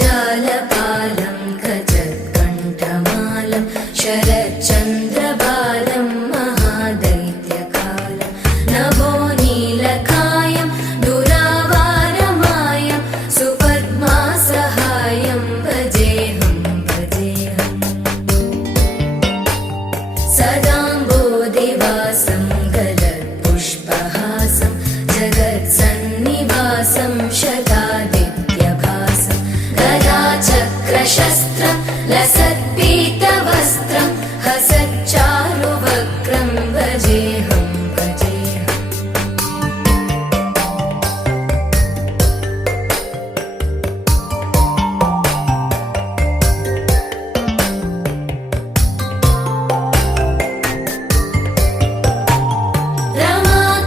जगज्जालपालं गजत्कण्ठमालं शरच्चन्द्रबालं महादैत्यकालं नभो नीलकायं दुरावारमायं सुपद्मासहायं भजेऽहं भजेऽहम् सदाम्बोधिवासं गलत्पुष्पहासं जगत्सन्निवासं शतादित्यभासं गदाचक्रशस्त्रं लसत्पीतवस्त्रं हसच्चारुवक्त्रं भजेऽहं भजेऽहम्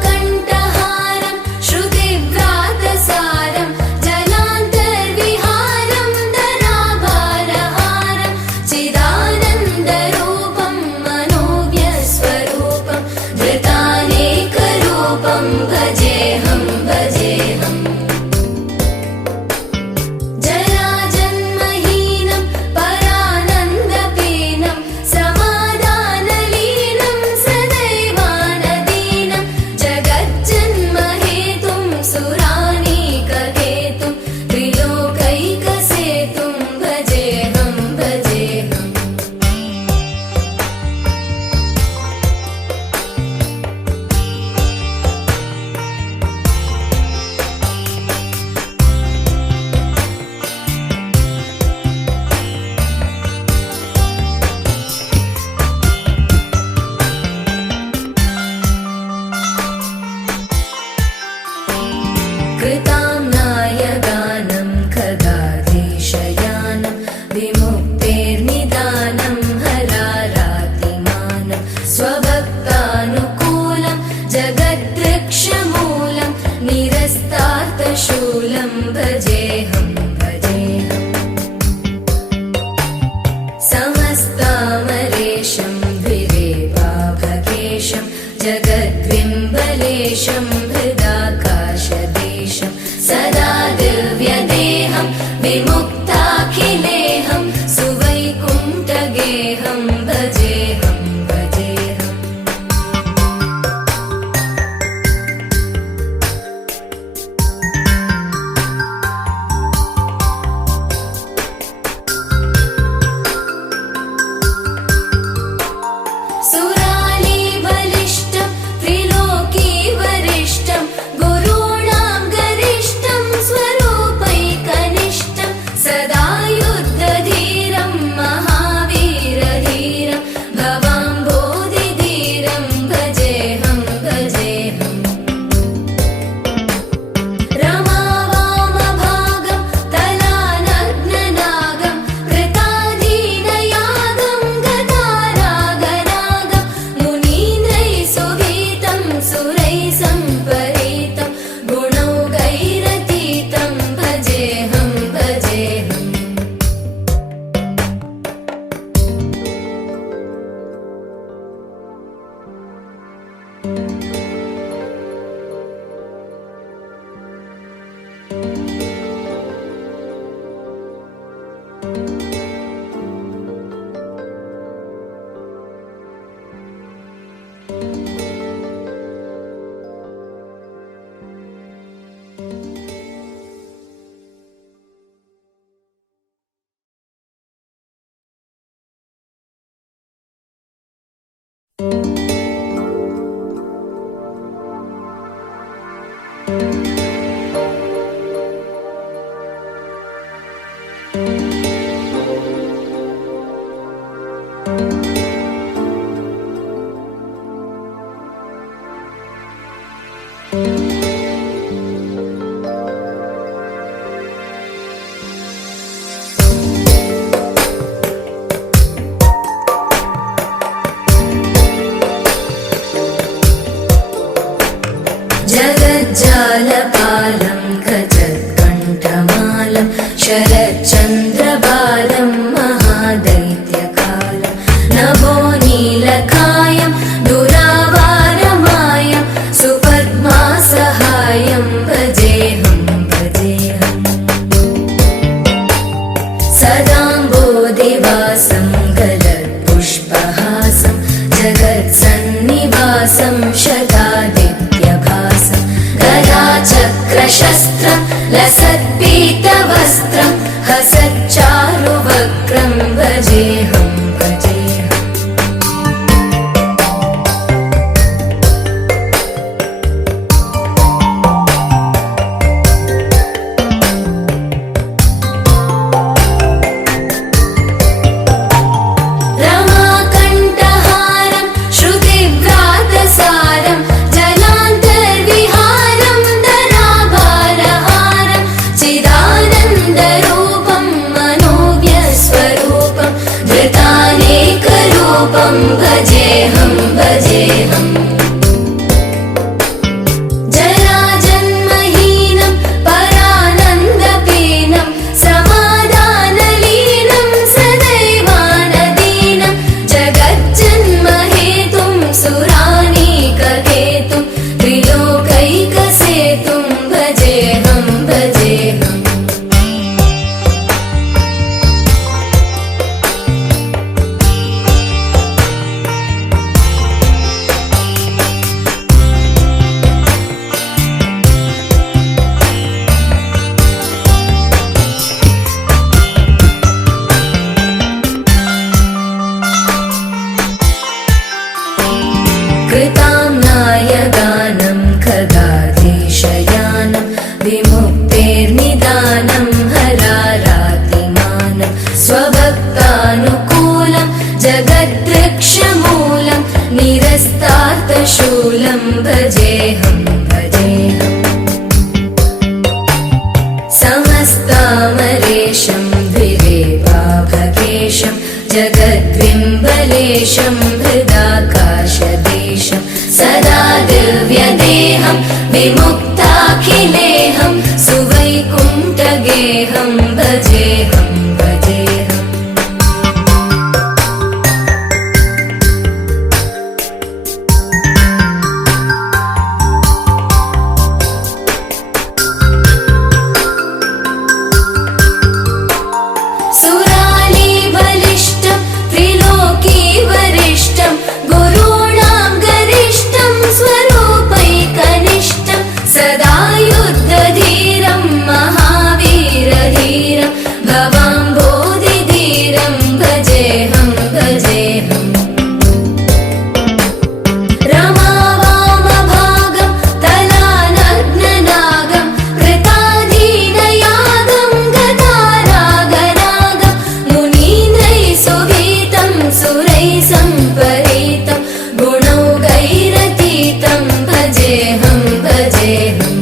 रमाकण्ठहारं श्रुतिव्रातसारं जलान्तर्विहारं धराभारहारं चिदानन्दरूपं मनोज्ञस्वरूपं धृतानेकरूपं भजेऽहं भजेऽहम् जराजन्महीनं परानन्दपीनं समाधानलीनं सदैवानदीनं जगज्जन्महेतुं सुरानीककेतुं त्रिलोकैकसेतुं भजेऽहं भजेऽहम् कृताम्नायगानं खगाधीशयानं विमुक्तेर्निदानं हरारातिमानं स्वभक्तानुकूलं जगद्वृक्षमूलं निरस्तार्थशूलं भजेऽहं भजेऽहम् समस्तामलेशं द्विरेवाभकेशं जगद्विम्बलेशं हृदाकाशदेशं सदा दिव्यदेहं विमुक्ताखिलेहं सुवैकुण्ठगेहं भजेऽहं भजेऽहम् सुरालीबलिष्ठं त्रिलोकीवरिष्ठं गुरूणां गरिष्ठं स्वरूपैकनिष्ठं सदा युद्धधीरं महावीरधीरं भवाम्बोधिधीरं भजेऽहं भजेऽहम् रमावामभागं तलानग्ननागं कृताधीनयागं गतारागरागं मुनीन्द्रैः सुगीतं सुरैः सम्परीतं गुणौघैरतीतं भजेऽहं भजेऽहम् जगज्जालपालं गजत्कण्ठमालं शरच्चन्द्रबालं महादैत्यकालं नभो नीलकायं दुरावारमायं सुपद्मासहायं भजेऽहं भजेऽहम् सदाम्बोधिवासं गलत्पुष्पहासं जगत्सन्निवासं शतादित्यभासं गदाचक्रशस्त्रं लसत्पीतवस्त्रं हसच्चारुवक्त्रं भजेऽहं भजेऽहम् रमाकण्ठहारं श्रुतिव्रातसारं जलान्तर्विहारं धराभारहारं चिदानन्दरूपं मनोज्ञस्वरूपं धृतानेकरूपं भजेऽहं भजेऽहम् जराजन्महीनं परानन्दपीनं समाधानलीनं सदैवानदीनं जगज्जन्महेतुं सुरानीककेतुं त्रिलोकैकसेतुं भजेऽहं भजेऽहम् कृताम्नायगानं खगाधीशयानं विमुक्तेर्निदानं हरारातिमानं स्वभक्तानुकूलं जगद्वृक्षमूलं निरस्तार्थशूलं भजेऽहं भजेऽहम् समस्तामरेशं द्विरेवाभगेशं जगद्विम्बलेशं हृदाकाशदेशं सदा दिव्यदेहं विमुक्ताखिलेहं सुवैकुण्ठगेहं भजेऽहं भजेऽहम् सुरालीबलिष्ठं त्रिलोकीवरिष्ठं गुरूणां गरिष्ठं स्वरूपैकनिष्ठं सदा युद्धधीरं महावीरधीरं भवाम्बोधिधीरं भजेऽहं भजेऽहम् रमावामभागं तलानग्ननागं कृताधीनयागं गतारागरागं मुनीन्द्रैः सुगीतं सुरैः सम्परीतं गुणौघैरतीतं भजेऽहं भजेऽहम्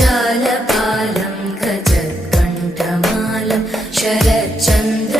जगज्जालपालं खचत्कण्ठमालं शरच्चन्द्र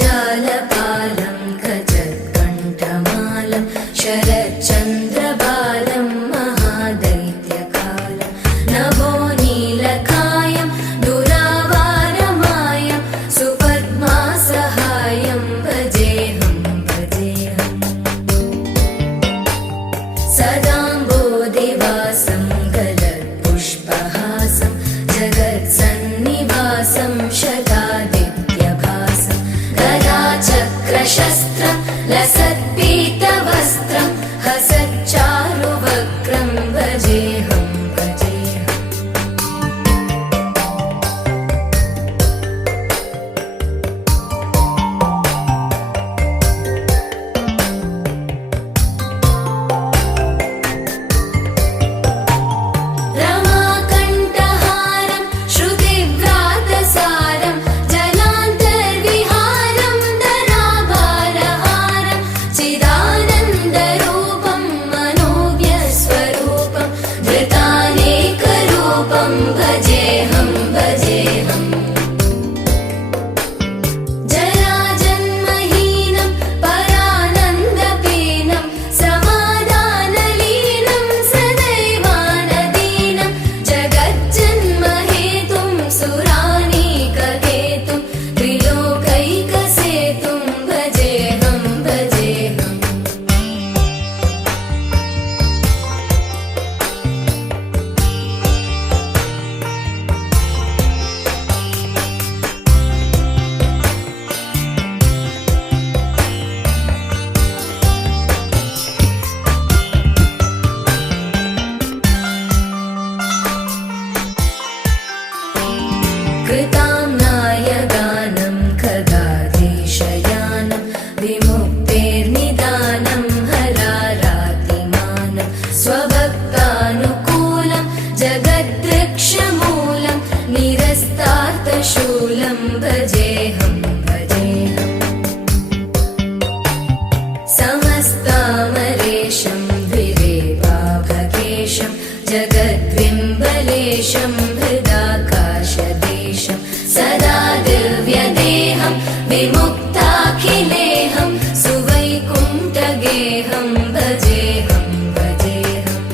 जगज्जालपालं गजत्कण्ठमालं शरच्चन्द्रबालं महादैत्यकालं नभो नीलकायं दुरावारमायं सुपद्मासहायं भजेऽहं भजेऽहम् सदाम्बोधिवासं गलत्पुष्पहासं जगत्सन्निवासं शतादित्यभासं गदाचक्रशस्त्रं लसत्पीतवस्त्रं हसच्चारुवक्त्रं भजेऽहं भजेऽहम् रमाकण्ठहारं श्रुतिव्रातसारं जलान्तर्विहारं धराभारहारं चिदानन्दरूपं मनोज्ञस्वरूपं धृतानेकरूपं भजेऽहं भजेऽहम् जराजन्महीनं परानन्दपीनं समाधानलीनं सदैवानदीनं जगज्जन्महेतुं सुरानीककेतुं त्रिलोकैकसेतुं भजेऽहं भजेऽहम् कृताम्नायगानं खगाधीशयानं विमुक्तेर्निदानं हरारातिमानं स्वभक्तानुकूलं जगद्वृक्षमूलं निरस्तार्थशूलं भजेऽहं भजेऽहम् समस्तामरेशं द्विरेवाभकेशं जगद्विम्बलेशं हृदाकाशदेशं सदा दिव्यदेहं विमुक्ताखिलेहं सुवैकुण्ठगेहं भजेऽहं भजेऽहम्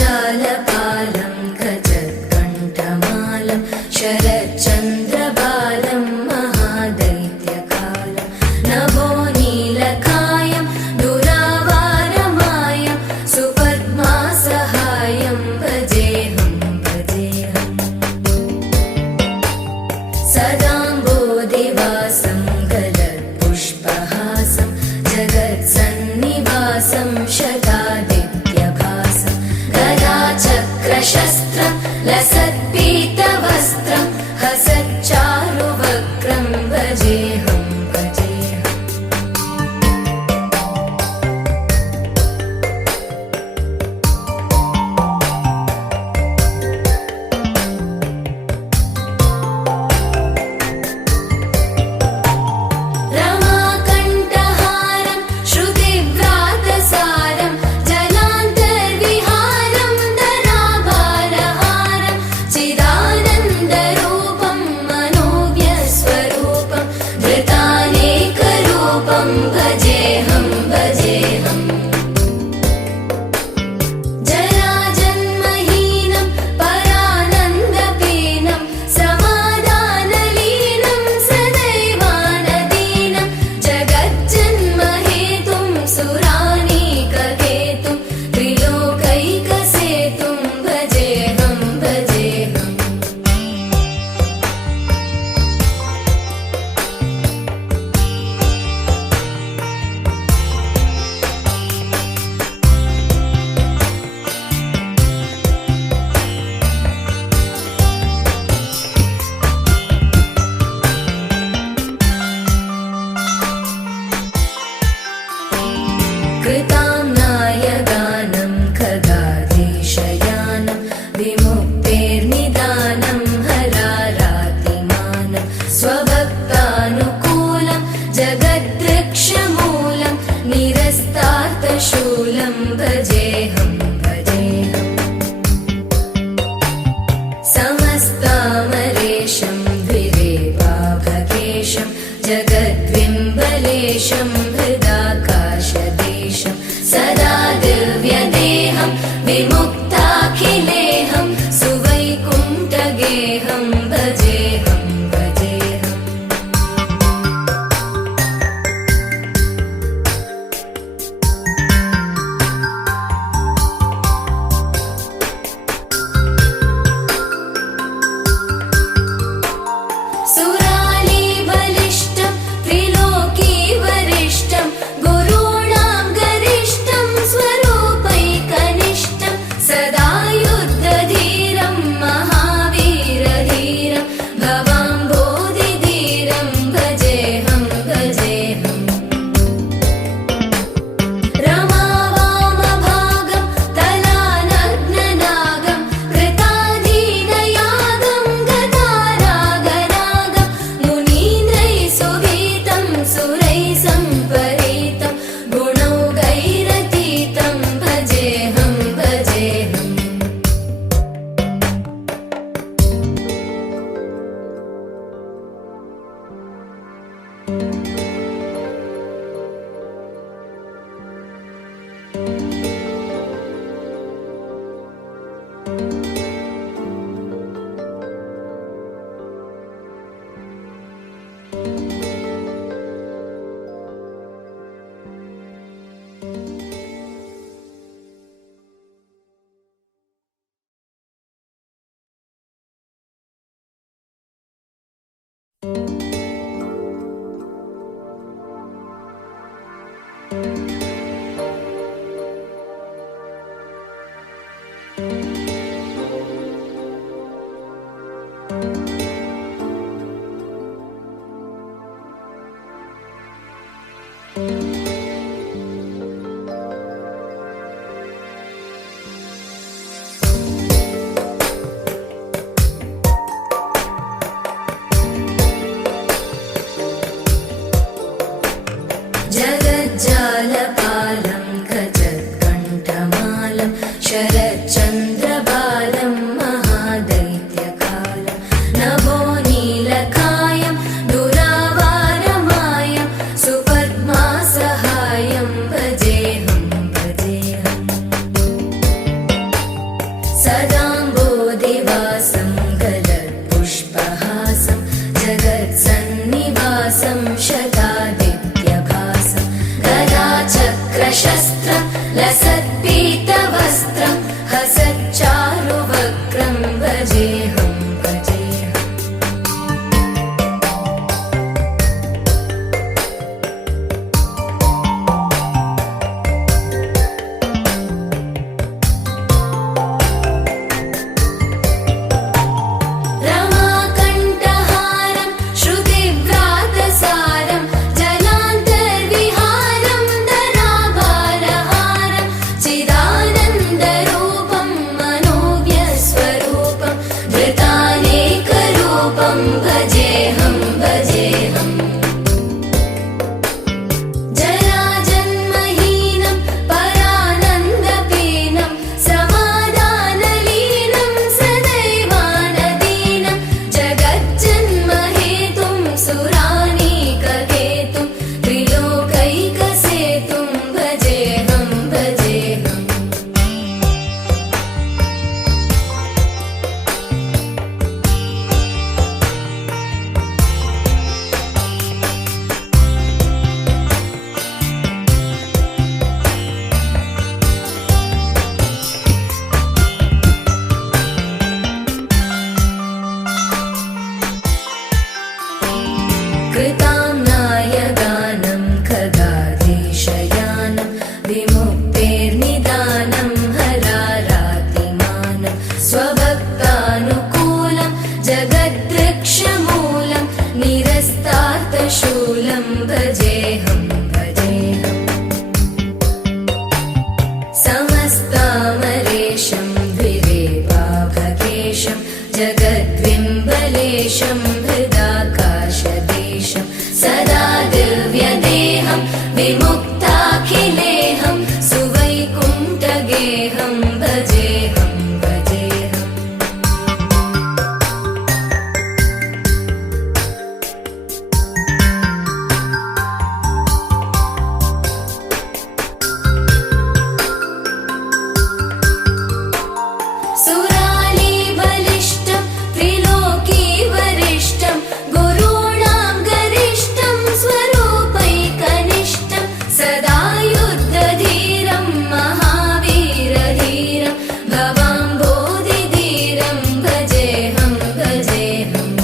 जगज्जालपालं गजत्कण्ठमालं शरच्चन्द्रबालं महादैत्यकालं नभो नीलकायं दुरावारमायं सुपद्मासहायं भजेऽहं भजेऽहम् सदाम्बोधिवासं गलत्पुष्पहासं जगत्सन्निवासं शतादित्यभासं गदाचक्रशस्त्रं लसत्पीतवस्त्रं हसच्चारुवक्त्रं भजेऽहं भजेऽहम् रमाकण्ठहारं श्रुतिव्रातसारं जलान्तर्विहारं धराभारहारं चिदानन्दरूपं मनोज्ञस्वरूपं धृतानेकरूपं भजेऽहं भजेऽहम् जराजन्महीनं परानन्दपीनं समाधानलीनं सदैवानदीनं जगज्जन्महेतुं सुरानीककेतुं त्रिलोकैकसेतुं भजेऽहं भजेऽहम् कृताम्नायगानं खगाधीशयानं विमुक्तेर्निदानं हरारातिमानं स्वभक्तानुकूलं जगद्वृक्षमूलं निरस्तार्थशूलं भजेऽहं भजेऽहम् समस्तामरेशं द्विरेवाभकेशं जगद्विम्बलेशं हृदाकाशदेशं सदा दिव्यदेहं विमुक्ताखिलेहं सुवैकुण्ठगेहं भजेऽहं भजेऽहम् सुरालीबलिष्ठं त्रिलोकीवरिष्ठं गुरूणां गरिष्ठं स्वरूपैकनिष्ठं सदा युद्धधीरं महावीरधीरं भवाम्बोधिधीरं भजेऽहं भजेऽहम् रमावामभागं तलानग्ननागं कृताधीनयागं गदारागरागं मुनीन्द्रैः सुभीतं सुरैः सम्परीतं गुणौघैरतीतं भजेऽहं भजेऽहम् जगज्जालपालं गजत्कण्ठमालं शरच्चन्द्रबालं महादैत्यकालं नभो नीलकायं दुरावारमायं सुपद्मासहायं भजेऽहं भजेऽहम् सदाम्बोधिवासं गलत्पुष्पहासं जगत्सन्निवासं शतादित्यभासं गदाचक्रशस्त्रं लसत्पीतवस्त्रं हसच्चारुवक्त्रं भजेऽहं भजेऽहम्। रमाकण्ठहारं श्रुतिव्रातसारं जलान्तर्विहारं धराभारहारं चिदानन्दरूपं मनोज्ञस्वरूपं धृतानेकरूपं भजेऽहं भजेऽहम्। जराजन्महीनं परानन्दपीनं समाधानलीनं सदैवानदीनं जगज्जन्महेतुं सुरानीककेतुं त्रिलोकैकसेतुं भजेऽहं भजेऽहम्। कृताम्नायगानं खगाधीशयानं विमुक्तेर्निदानं हरारातिमानं स्वभक्तानुकूलं जगद्वृक्षमूलं निरस्तार्थशूलं भजेऽहं भजेऽहम्। समस्तामरेशं द्विरेवाभकेशं जगद्विम्बलेशं हृदाकाशदेशं सदा दिव्यदेहं विमुक्ताखिलेहं सुवैकुण्ठगेहं भजेऽहं भजेऽहम्। सुरालीबलिष्ठं त्रिलोकीवरिष्ठं गुरूणां गरिष्ठं स्वरूपैकनिष्ठं सदा युद्धधीरं महावीरधीरं भवाम्बोधिधीरं भजेऽहं भजेऽहम्।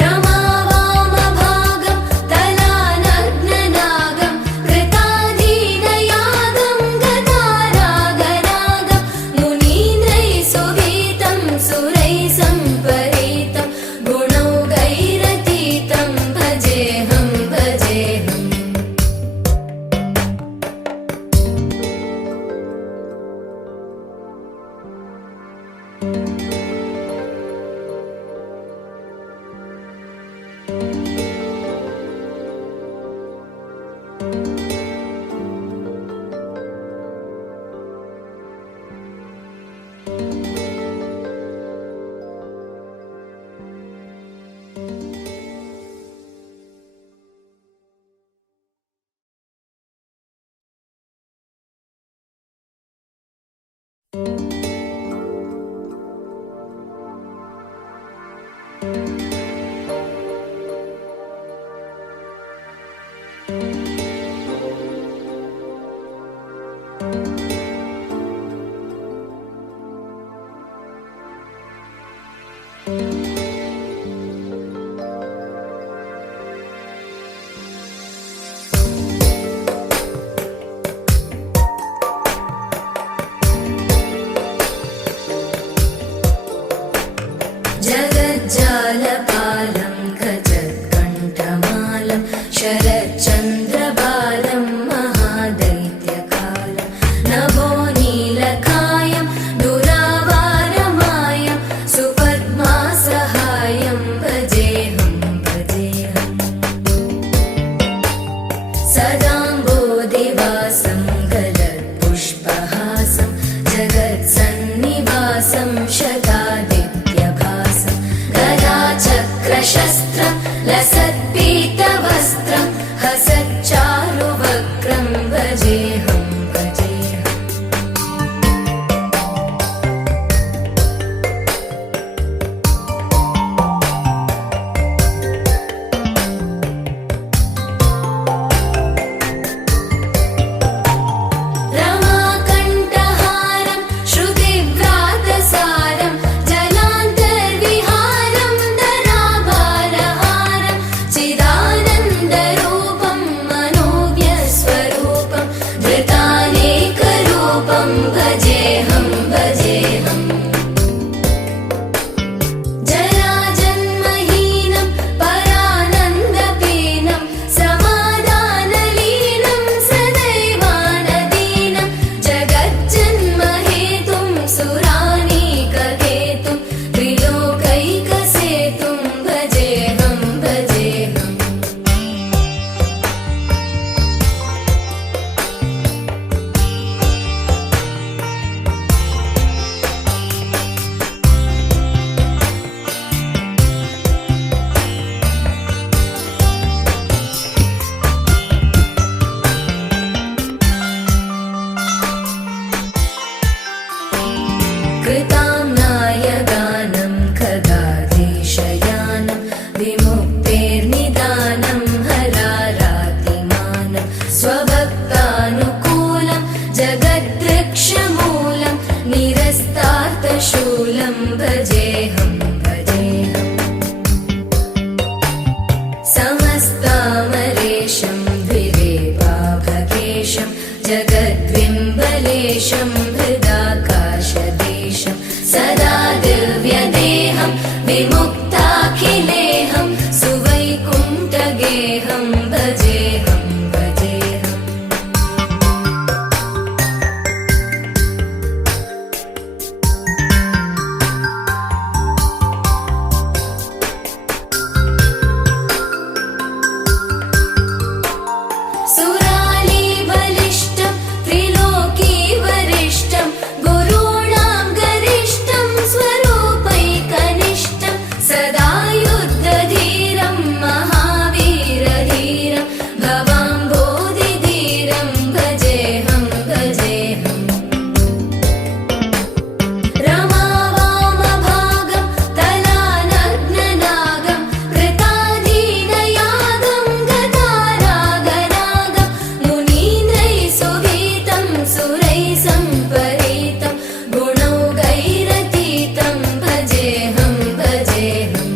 रमावामभागं तलानग्ननागं कृताधीनयागं गदारागरागं मुनीन्द्रैः सुगीतं सुरैः सम्परीतं गुणौघैरतीतं भजेऽहं भजेऽहम्। जगज्जालपालं खचत्कण्ठमालं शरच्चन्द्रबालं महादैत्यकालं नभोनीलकायं दुरावारमायं सुपद्मासहायं भजेऽहं भजेऽहम्। सदाम्बोधिवासं गलत्पुष्पहासं जगत्सन्निवासं शतादित्यभासं गदाचक्रशस्त्रं भजेऽहं भजेऽहम् जराजन्महीनं परानन्दपीनं समाधानलीनं सदैवानदीनं जगज्जन्महेतुं सुरानीककेतुं त्रिलोकैकसेतुं भजेऽहं भजेऽहम् कृताम्नाय गानं खगाधीशयानं विमुक्तेर्निदानं हरारातिमानं स्वभक्तानुकूलं जगद्वृक्षमूलं निरस्तार्थशूलं भजेऽहं भजेऽहम् समस्तामरेशं द्विरेवाभकेशं जगद्विम्बलेशं हृदाकाशदेशं सदा दिव्यदेहं विमुक्ताखिलेहं सुवैकुण्ठगेहं भजेऽहं भजेऽहम् सुरालीबलिष्ठं त्रिलोकीवरिष्ठं गुरूणां गरिष्ठं स्वरूपैकनिष्ठं सदा युद्धधीरं महावीरधीरं भवाम्भोधिधीरं भजेऽहं भजेऽहम् रमावामभागं तलानग्ननागं कृताधीनयागं गतारागरागं मुनीन्द्रैः सुगीतं सुरैः सम्परीतं गुणौघैरतीतं भजेऽहं भजेऽहम्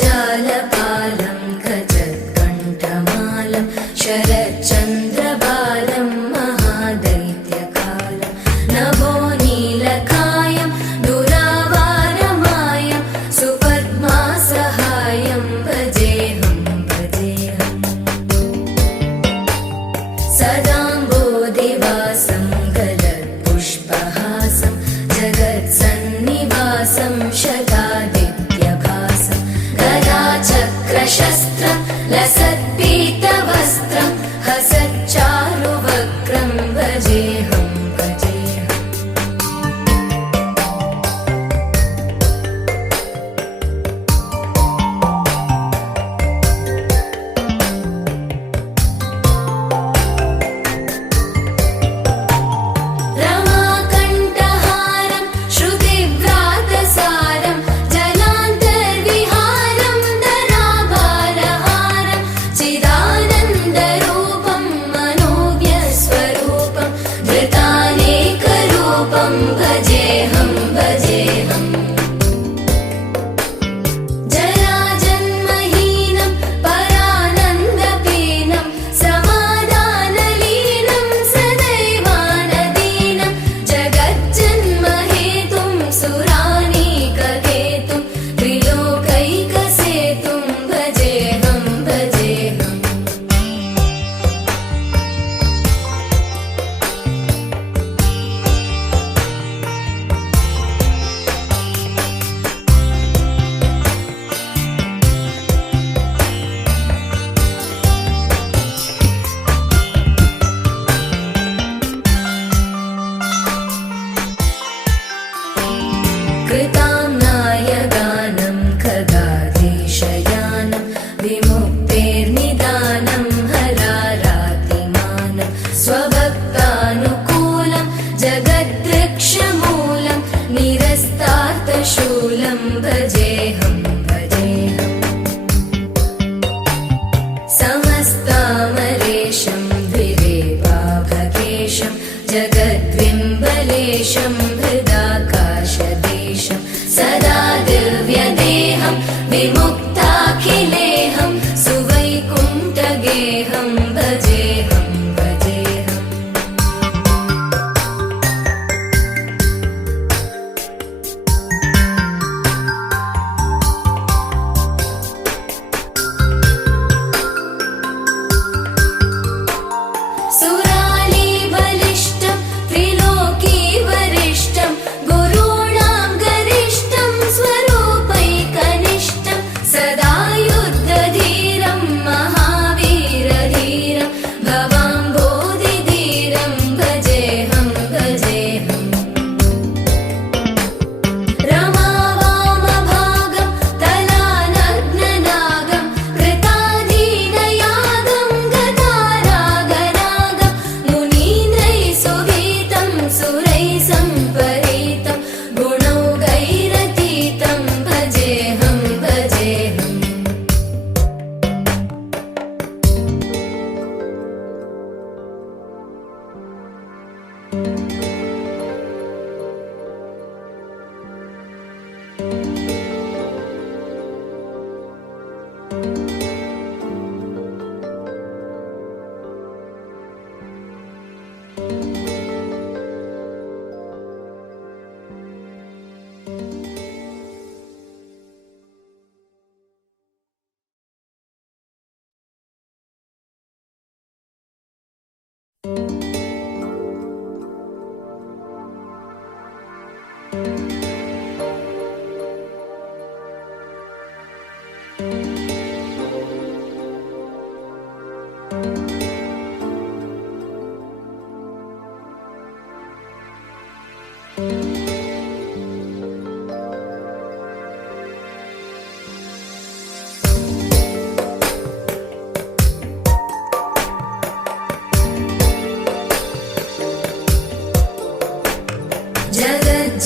जगज्जालपालं खचत्कण्ठमालं शरच्चन्द्रबालं महादैत्यकालं नभो नीलकायं दुरावारमायं सुपद्मासहायं भजेऽहं भजेऽहम् सदाम्बोधिवासं गलत्पुष्पहासं जगत्सन्निवासं शतादित्यभासं गदाचक्रशस्त्रं लसत्पीतवस्त्रं हसच्चारुवक्त्रं भजेऽहं भजेऽहम् रमाकण्ठहारं श्रुतिव्रातसारं जलान्तर्विहारं धराभारहारं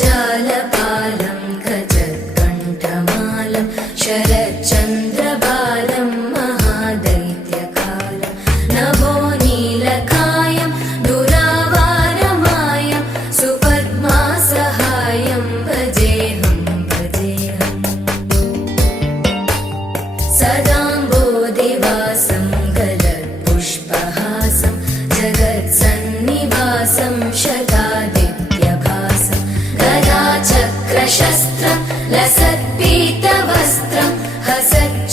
जगज्जालपालं गजत्कण्ठमालं शरच्चन्द्रबालं महादैत्यकालं नभो नीलकायं दुरावारमायं सुपद्मासहायं भजेऽहं भजेऽहम् सदाम्बोधिवासं गलत्पुष्पहासं जगत्सन्निवासं शतादित्यभासं गदाचक्रशस्त्रं लसत्पीतवस्त्रं हसच्च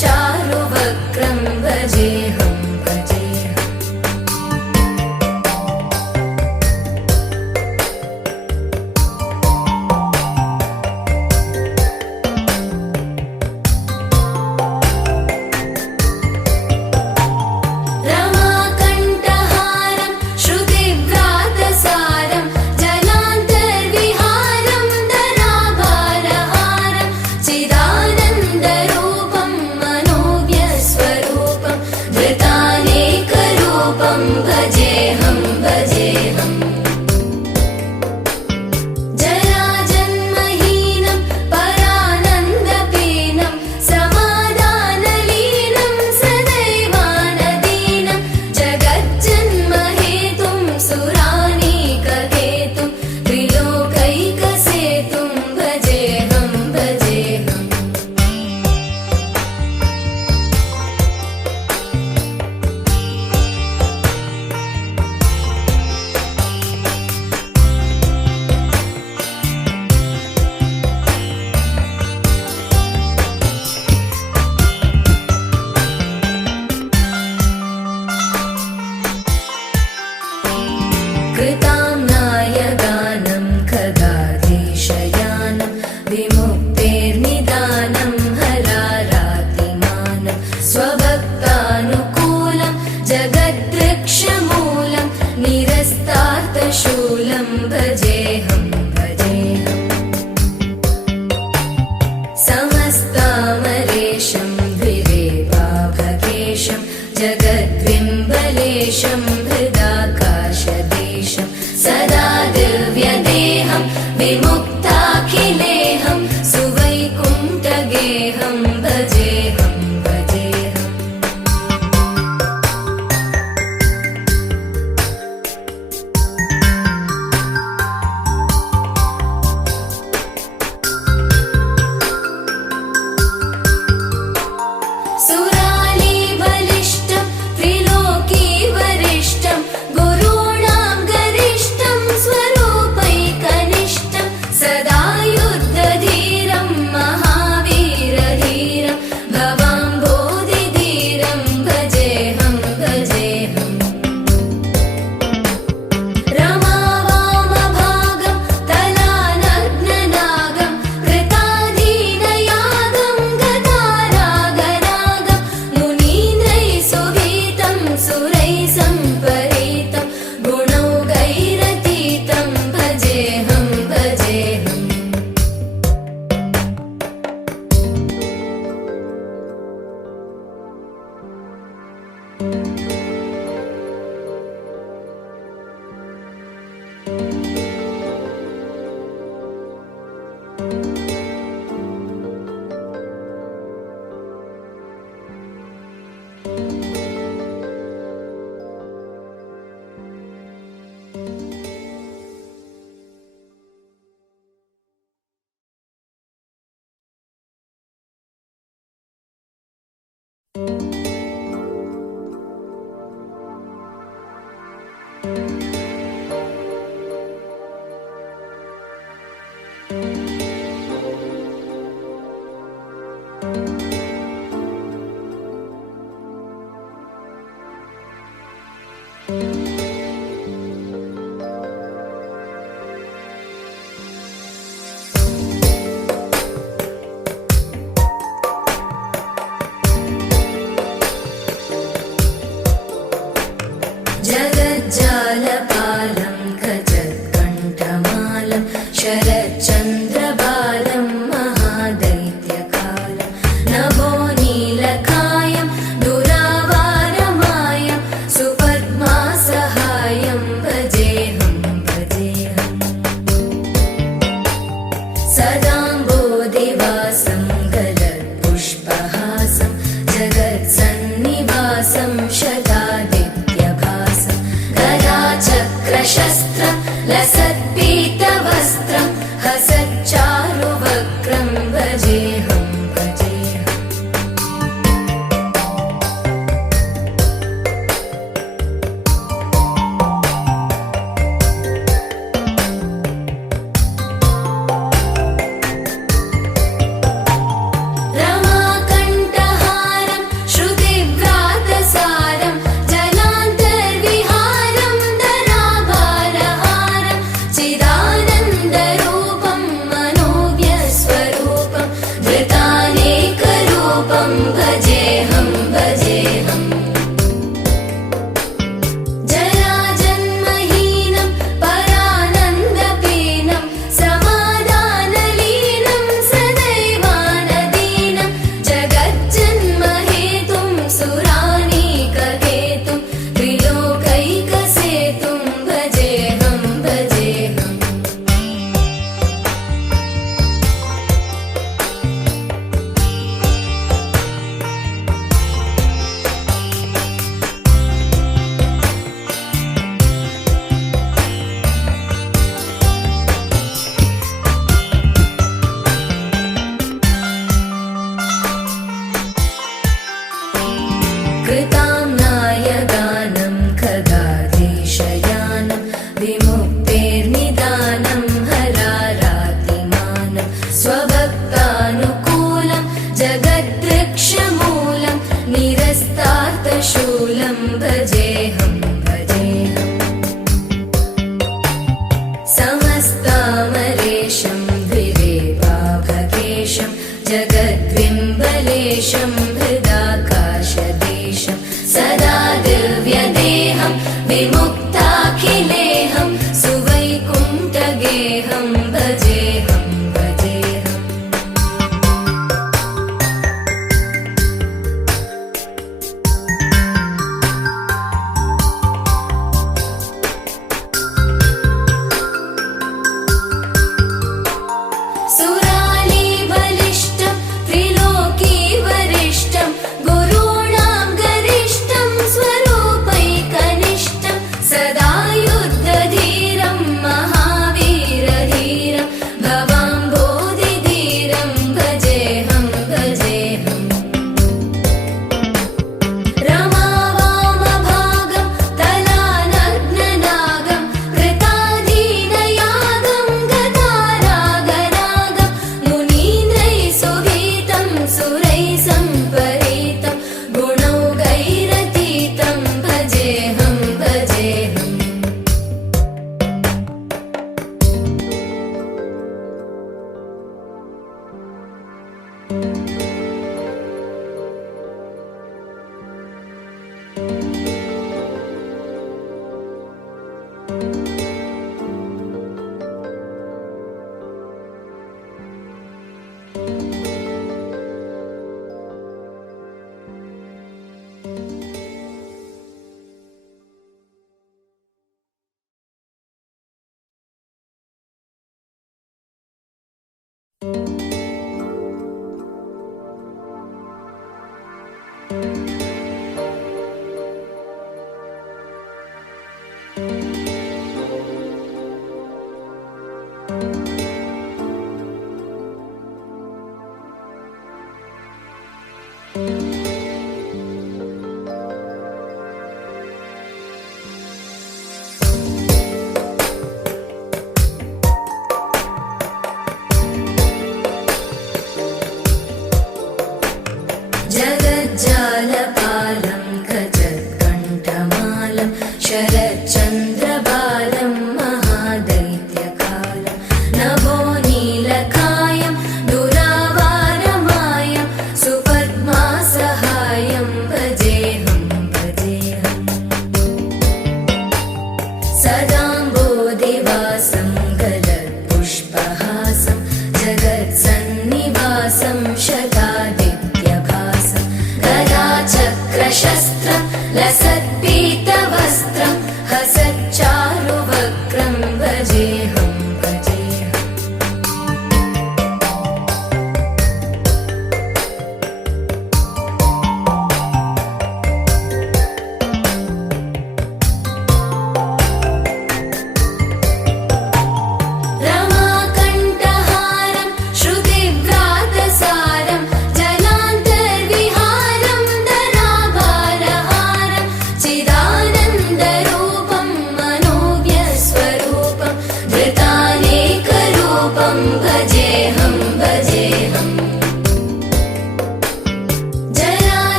जगत्सन्निभासं जगत्सन्निवासं शतादित्यभासं गदाचक्रशस्त्रं लसत्पीतवस्त्रं हसच्चारुवक्त्रं भजेऽहं भजेऽहम् रमाकण्ठहारं श्रुतिव्रातसारं जलान्तर्विहारं धराभारहारं चिदानन्दरूपं मनोज्ञस्वरूपं धृतानेकरूपं भजेऽहं भजेऽहम् जराजन्महीनं परानन्दपीनं समाधानलीनं सदैवानदीनं जगज्जन्महेतुं सुरानीककेतुं त्रिलोकैकसेतुं भजेऽहं भजेऽहम् कृताम्नायगानं खगाधीशयानं विमुक्तेर्निदानं हरारातिमानं स्वभक्तानुकूलं जगद्वृक्षमूलं निरस्तार्थशूलं भजेऽहं भजेऽहम् समस्तामरेशं द्विरेवाभगेशं जगद्विम्बलेशं हृदाकाशदेशं सदा दिव्यदेहं विमुक्ताखिलेहं सुवैकुण्ठगेहं भजेऽहं भजेऽहम् सुरालीबलिष्ठं त्रिलोकीवरिष्ठं गुरूणां गरिष्ठं स्वरूपैकनिष्ठं सदा युद्धधीरं महावीरधीरं भवाम्भोधिधीरं भजेऽहं भजेऽहम् रमावामभागं तलानग्ननागं कृताधीनयागं गतारागरागं मुनीन्द्रैः सुगीतं सुरैः सम्परीतं गुणौघैरतीतं भजेऽहं भजेऽहम् जगज्जालपालं गजत्कण्ठमालं शरच्चन्द्रबालं महादैत्यकालं नभो नीलकायं दुरावारमायं सुपद्मासहायं भजेऽहं भजेऽहम् सदाम्बोधिवासं गलत्पुष्पहासं जगत्सन्निवासं शतादित्यभासं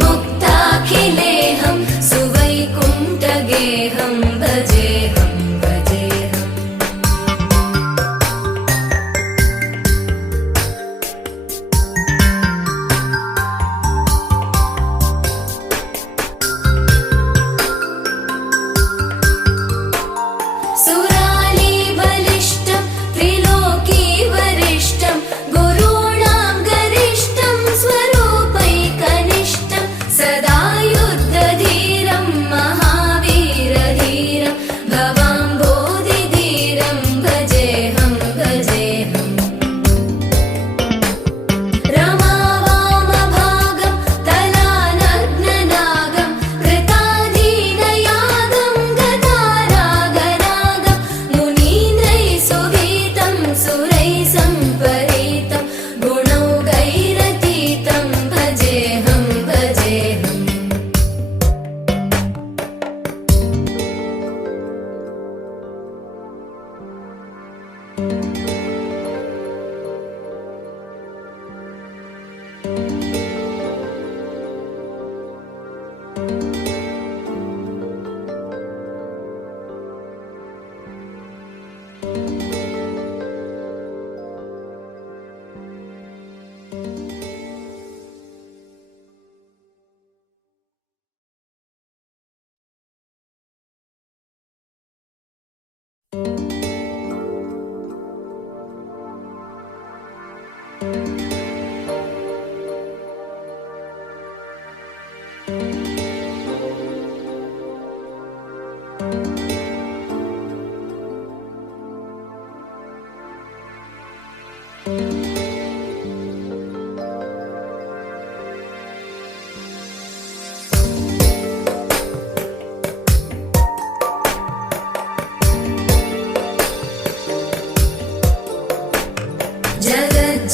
विमुक्ताखिलेऽहं सुवैकुण्ठगेहं भजेऽहं भजेऽहम् सुरालीबलिष्ठं त्रिलोकीवरिष्ठं गुरूणां गरिष्ठं स्वरूपैकनिष्ठं सदा युद्धधीरं महावीरधीरं भवाम्भोधिधीरं भजेऽहं भजेऽहम् रमावामभागं तलानग्ननागं कृताधीनयागं गदारागरागं मुनीन्द्रैः सुगीतं सुरैः सम्परीतं गुणौघैरतीतं भजेऽहं भजेऽहम्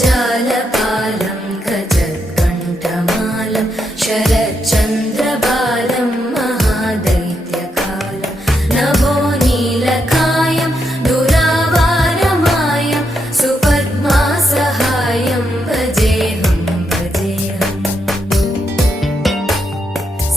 जगज्जालपालं गजत्कण्ठमालं शरच्चन्द्रबालं महादैत्यकालं नभो नीलकायं दुरावारमायं सुपद्मासहायं भजेऽहं भजेऽहम्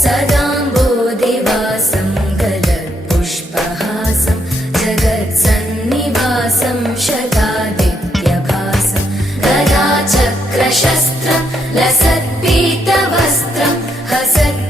सदाम्बोधिवासं गलत्पुष्पहासं जगत्सन्निवासं शतादित्यभासं गदाचक्रशस्त्रं लसत्पीतवस्त्रं हसत्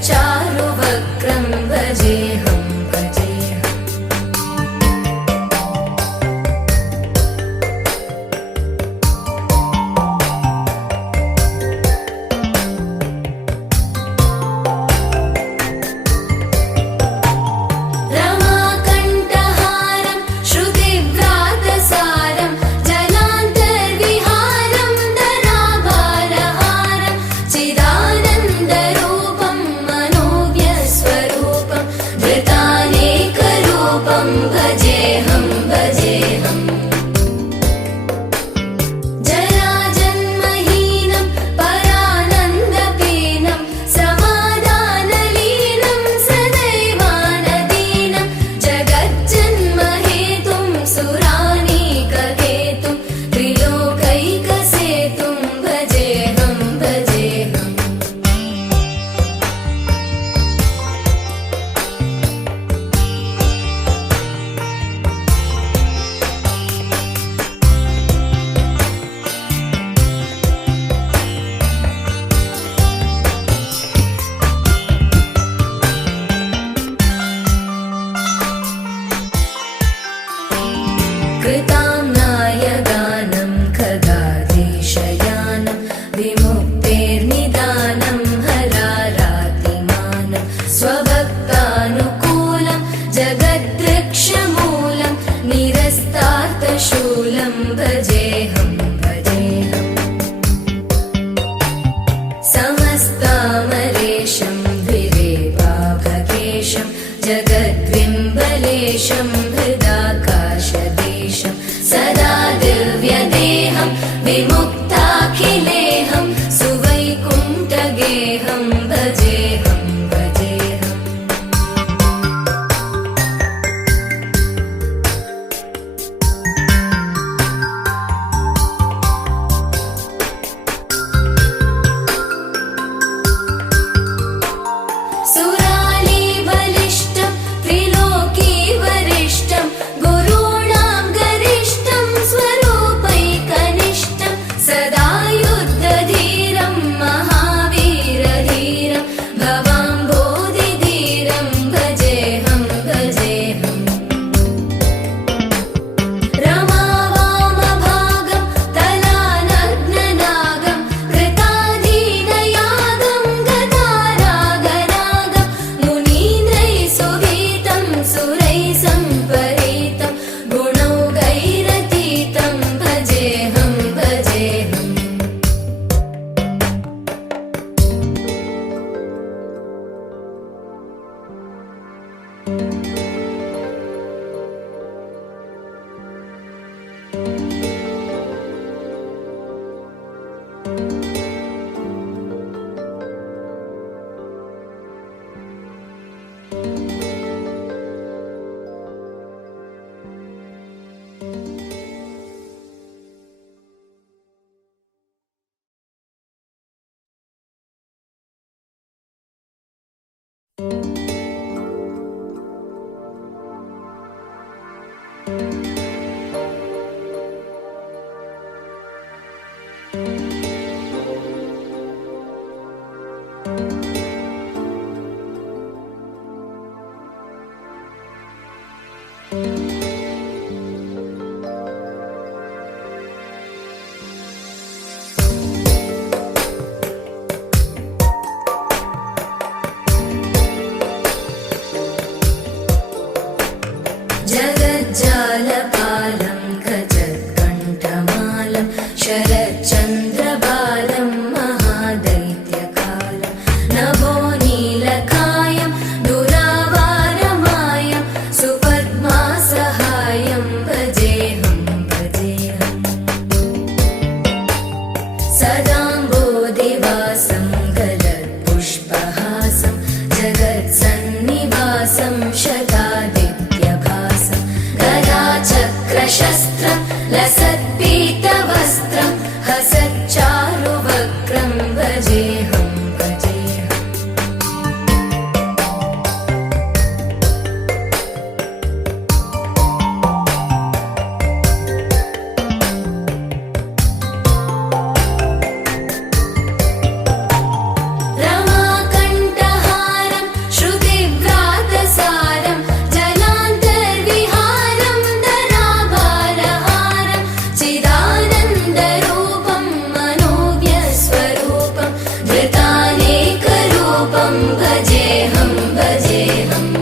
रूपं भजेऽहं भजेऽहम्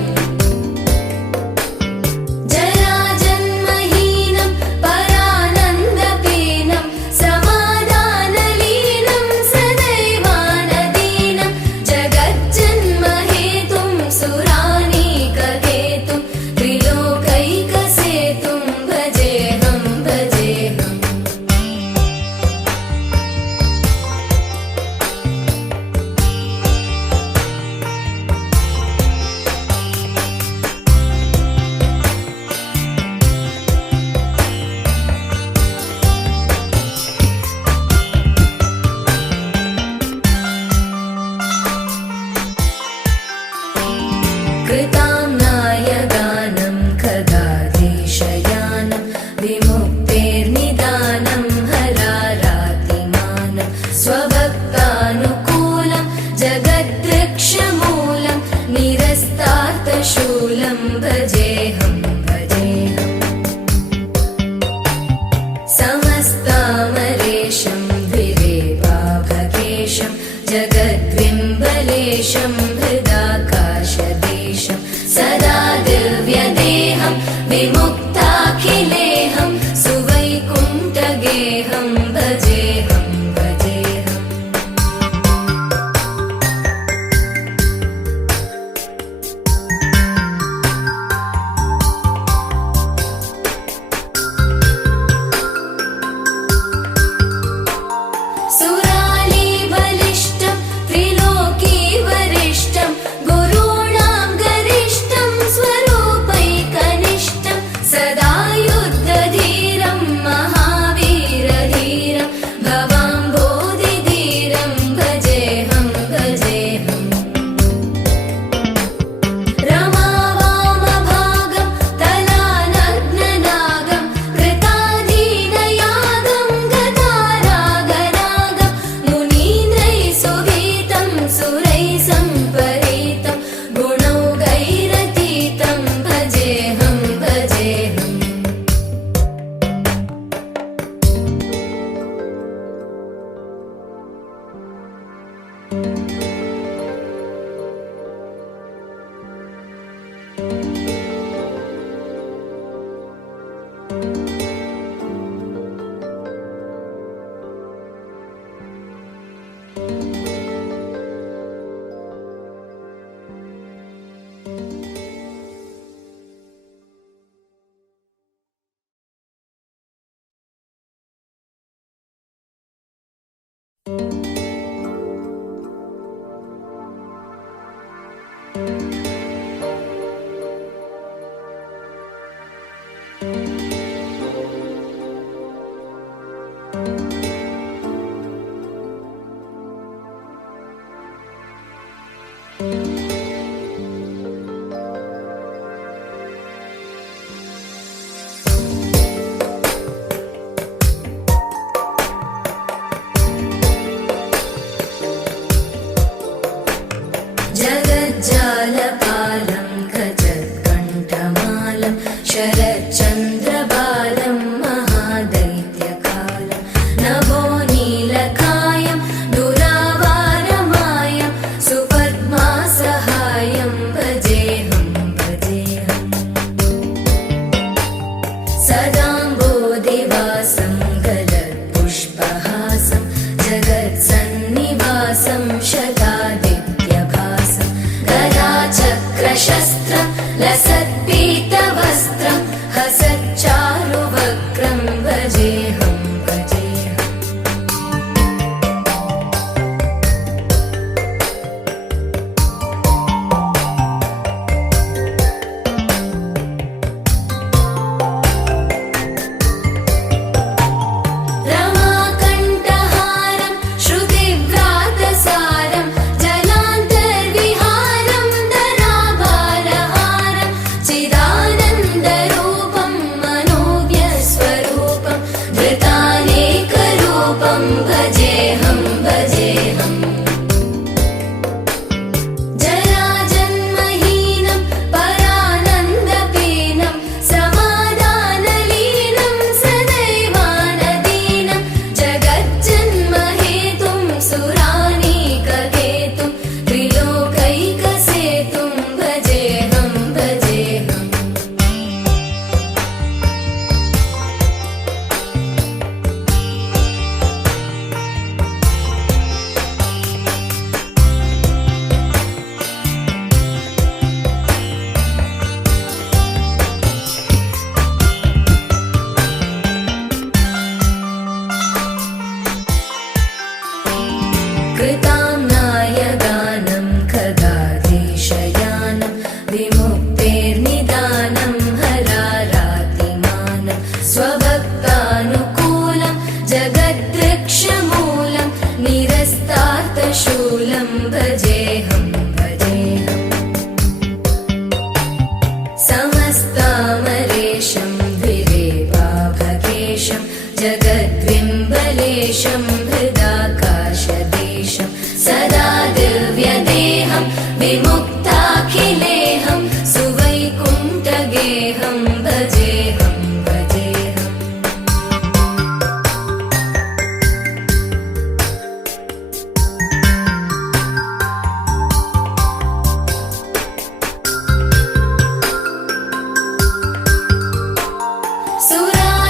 जराजन्महीनं परानन्दपीनं समाधानलीनं सदैवानदीनं जगज्जन्महेतुं सुरानीककेतुं त्रिलोकैकसेतुं भजेऽहं भजेऽहम् कृताम्नाय गानं खगाधीशयानं विमुक्तेर्निदानं हरारातिमानं स्वभक्तानुकूलं जगद्वृक्षमूलं निरस्तार्थशूलं भजेऽहं भजेऽहम् समस्तामरेशं द्विरेवाभकेशं जगद्विम्बलेशं हृदाकाशदेशं सदा दिव्यदेहं विमुक्ताखिलेहं सुवैकुण्ठगेहं भजेऽहं भजेऽहम् सुरालीबलिष्ठं त्रिलोकीवरिष्ठं गुरूणां गरिष्ठं स्वरूपैकनिष्ठं सदा युद्धधीरं महावीरधीरं भवाम्भोधिधीरं भजेऽहं भजेऽहम् रमावामभागं तलानग्ननागं कृताधीनयागं गतारागरागं मुनीन्द्रैः सुवीतं सुरैः सम्परीतं गुणौघैरतीतं भजेऽहं भजेऽहम् जगज्जालपालं खचत्कण्ठमालं शरच्चन्द्रबालं महादैत्यकालं नभो नीलकायं दुरावारमायं सुपद्मासहायं भजेऽहं भजेऽहम् सदाम्बोधिवासं गलत्पुष्पहासं जगत्सन्निवासं शतादित्यभासं गदाचक्रशस्त्रं लसत्पीतवस्त्रं हसच्चारुवक्त्रं भजेऽहं भजेऽहम् रमाकण्ठहारं श्रुतिव्रातसारं जलान्तर्विहारं धराभारहारं चिदानन्दविहारं विमुक्ताखिलेऽहं सुवैकुण्ठगेहं भजेऽहं भजेऽहम्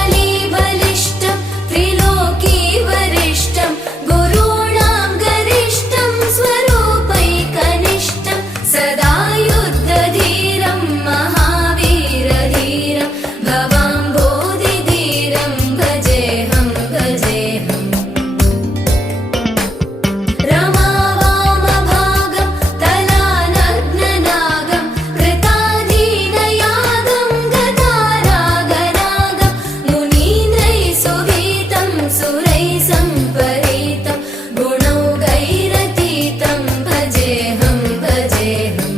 सुरालीबलिष्ठं त्रिलोकीवरिष्ठं गुरूणां गरिष्ठं स्वरूपैकनिष्ठं सदा युद्धधीरं महावीरधीरं भवाम्भोधिधीरं भजेऽहं भजेऽहम् रमावामभागं तलानग्ननागं कृताधीनयागं गतारागरागं मुनीन्द्रैः सुवीतं सुरैः सम्परीतं गुणौघैरतीतं भजेऽहं भजेऽहम्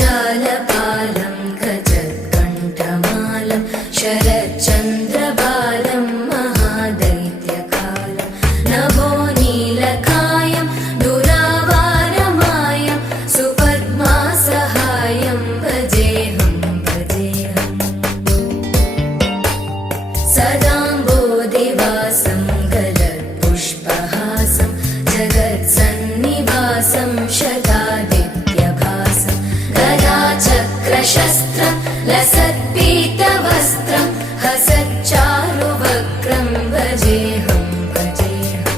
जगज्जालपालं गजत्कण्ठमालं शरच्चन्द्रबालं महादैत्यकालं नभोनीलकायं दुरावारमायं सुपद्मासहायं भजेऽहं भजेऽहम् सदाम्बोधिवासं गलत्पुष्पहासं जगत्सन्निवासं शतादित्यभासं गदाचक्रशस्त्रं लसत्पीतवस्त्रं हसच्चारुवक्त्रं भजेऽहं भजेऽहम्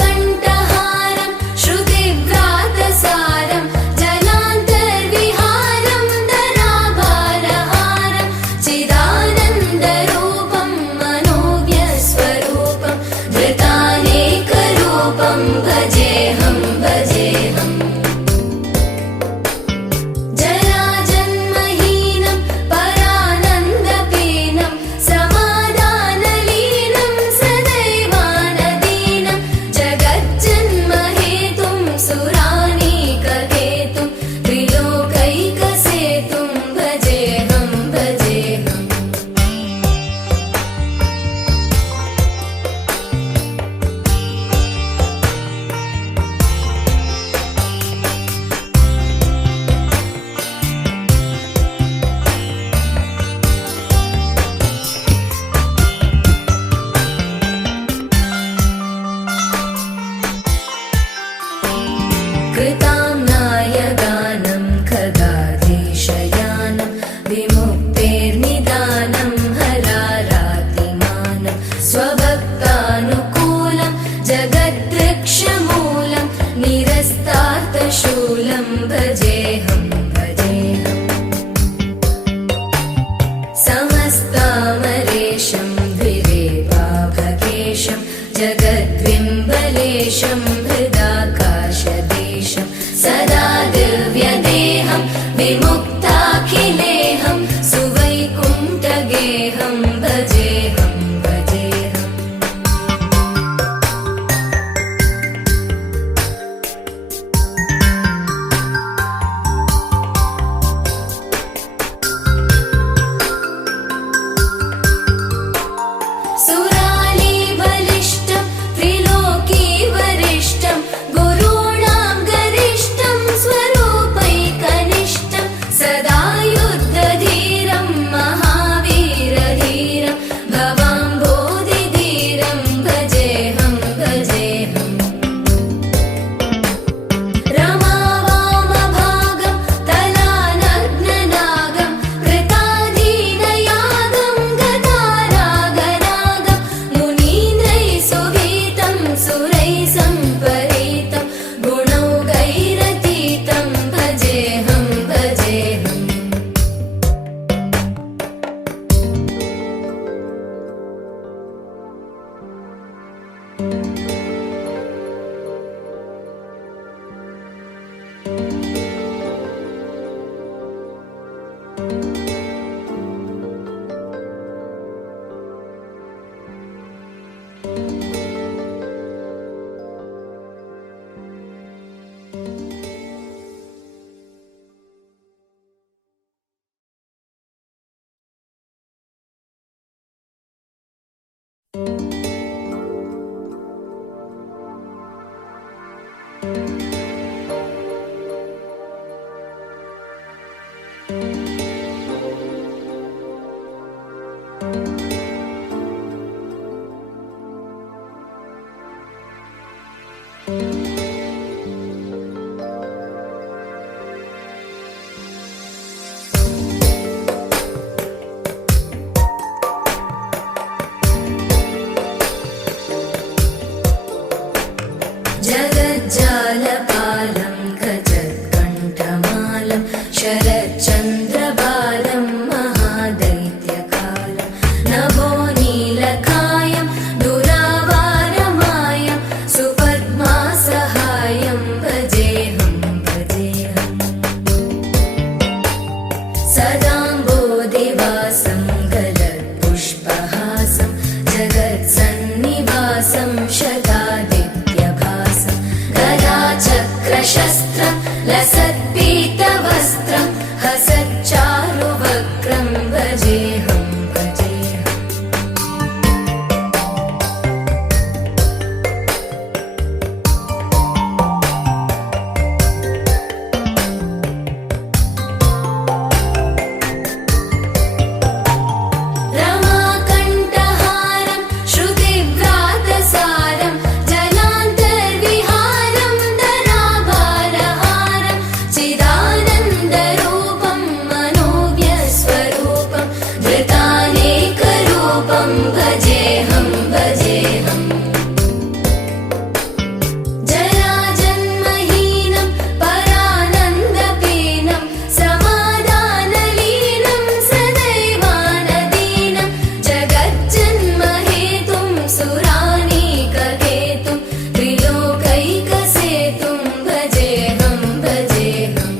रमाकण्ठहारं श्रुतिव्रातसारं जलान्तर्विहारं धराभारहारं चिदानन्दरूपं मनोज्ञस्वरूपं धृतानेकरूपं भजेऽहं भजेऽहम् जराजन्महीनं परानन्दपीनं समाधानलीनं सदैवानदीनं जगज्जन्महेतुं सुरानीककेतुं त्रिलोकैकसेतुं भजेऽहं भजेऽहम् कृताम्नायगानं खगाधीशयानं विमुक्तेर्निदानं हरारातिमानं स्वभक्तानुकूलं जगद्वृक्षमूलं निरस्तार्थशूलं भजेऽहं भजेऽहम् समस्तामरेशं द्विरेवाभगेशं जगद्विम्बलेशं हृदाकाशदेशं सदा दिव्यदेहं विमुक्ताखिलेऽहं सुवैकुण्ठगेहं भजेऽहं भजेऽहम् जगज्जालपालं गजत्कण्ठमालं शरच्चन्द्रबालं महादैत्यकालं नभो नीलकायं दुरावारमायं सुपद्मासहायं भजेऽहं भजेऽहम् सदाम्बोधिवासं गलत्पुष्पहासं जगत्सन्निवासं शतादित्यभासं गदाचक्रशस्त्रं लसत्पीतवस्त्रं हसच्चारुवक्त्रं भजेऽहं भजेऽहम् रमाकण्ठहारं श्रुतिव्रातसारं जलान्तर्विहारं धराभारहारं चिदानन्दरूपं मनोज्ञस्वरूपं धृतानेकरूपं भजेऽहं भजेऽहम् जराजन्महीनं परानन्दपीनं समाधानलीनं सदैवानदीनं जगज्जन्महेतुं सुरानीककेतुं त्रिलोकैकसेतुं भजेऽहं भजेऽहम्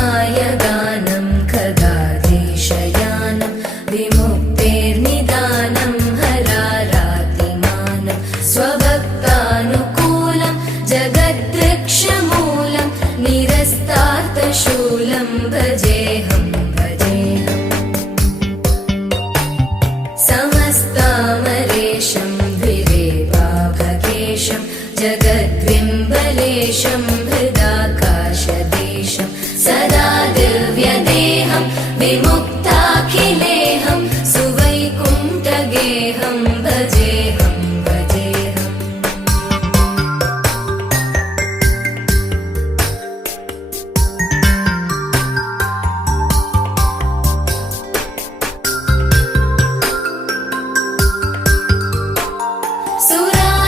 कृताम्नायगानं खगाधीशयानं विमुक्तेर्निदानं हरारातिमानं स्वभक्तानुकूलं जगद्वृक्षमूलं निरस्तार्थशूलं भजेऽहं भजेऽहम् समस्तामरेशं द्विरेवाभकेशं जगद्विम्बलेशं हृदाकाशदेशं सदा दिव्यदेहं विमुक्ताखिलेहं सुवैकुण्ठगेहं भजेऽहं भजेऽहम्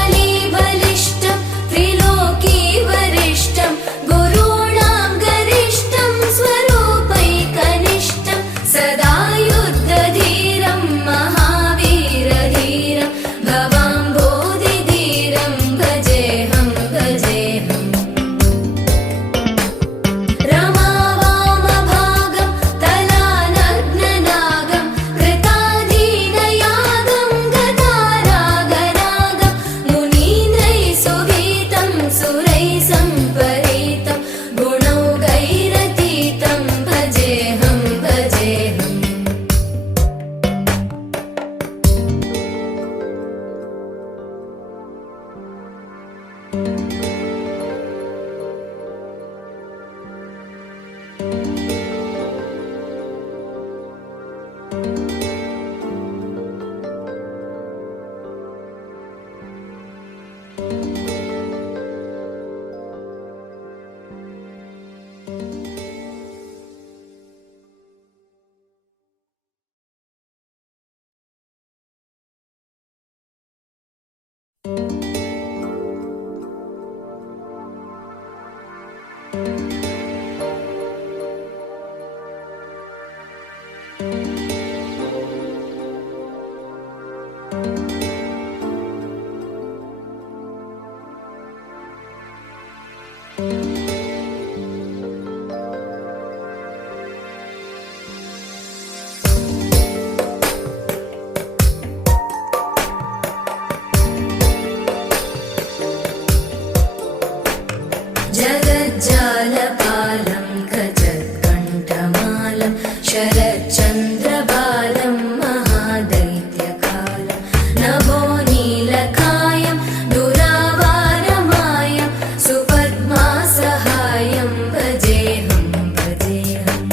सुरालीबलिष्ठं त्रिलोकीवरिष्ठं गुरूणां गरिष्ठं स्वरूपैकनिष्ठं सदा युद्धधीरं महावीरधीरं भवाम्बोधिधीरं भजेऽहं भजेऽहम् रमावामभागं तलानग्ननागं कृताधीनयागं गतारागरागं मुनीन्द्रैः सुगीतं सुरैः सम्परीतं गुणौघैरतीतं भजेऽहं भजेऽहम् जगज्जालपालं गजत्कण्ठमालं शरच्चन्द्रबालं महादैत्यकालं नभो नीलकायं दुरावारमायं सुपद्मासहायं भजेऽहं भजेऽहम्